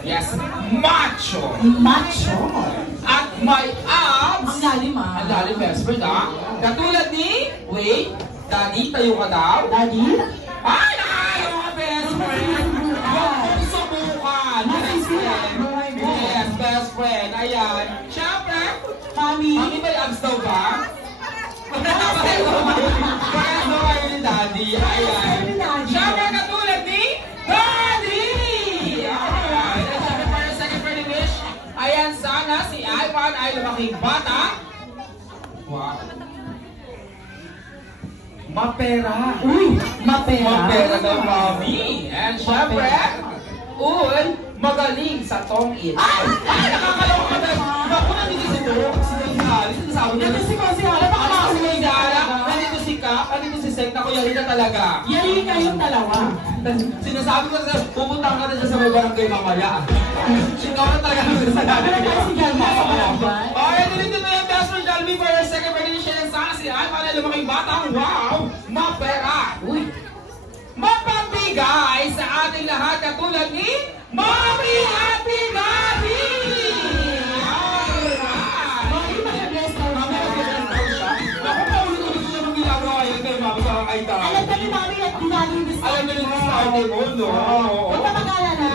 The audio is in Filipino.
Yes, macho. Macho. At may abs. Ang lalim ah. Ang lalim, best friend ah. Katulad ni, wait, Daddy, tayo ka daw. Daddy? Ay, nakakalo ka, best friend. Huwag kong subukan. Best friend. Yes, best friend. Ayan. Siyempre, Mami. Mami, may abs daw ba? Parehas daw kayo ni Daddy. Ayan. Siyempre, katulad ni Daddy! Ayan. Siyempre, para sa second friend wish, ayan, sana si Ivan ay lumaking bata. Wow. Mapera. Uy, mapera. Mapera daw, Mami. And syempre, magaling sa tong-it. Ay! Nakakalawa ka na. Naku, nandito si Tok. Sinasabi niya. Nandito si Consihala. Baka Si Gala. Nandito si Kap. Nandito si Sek. Naku, yalita talaga. Yari kayong dalawa. Sinasabi ko sa pupunta ka na dyan sa may barangay mamaya. Ikaw na talaga nandito sa dati. Si Galma sa barangay. Okay, nilito na yung best friend Jalmi for our second edition. And sana si Ivan ay lumaking batang wow! Mapera! Uy! Mapabigay sa ating lahat katulad ni Mami Happy Mami! Alright! Mami, mag-bless daw Mami, mag-bless daw siya. Naku, paulit-ulit siya ng ginagawa yun kay Mami sa kay Daddy. Alam ka ni Mami at dinali yung Alam niyo yung start mo, no? Huwag ka mag-alala.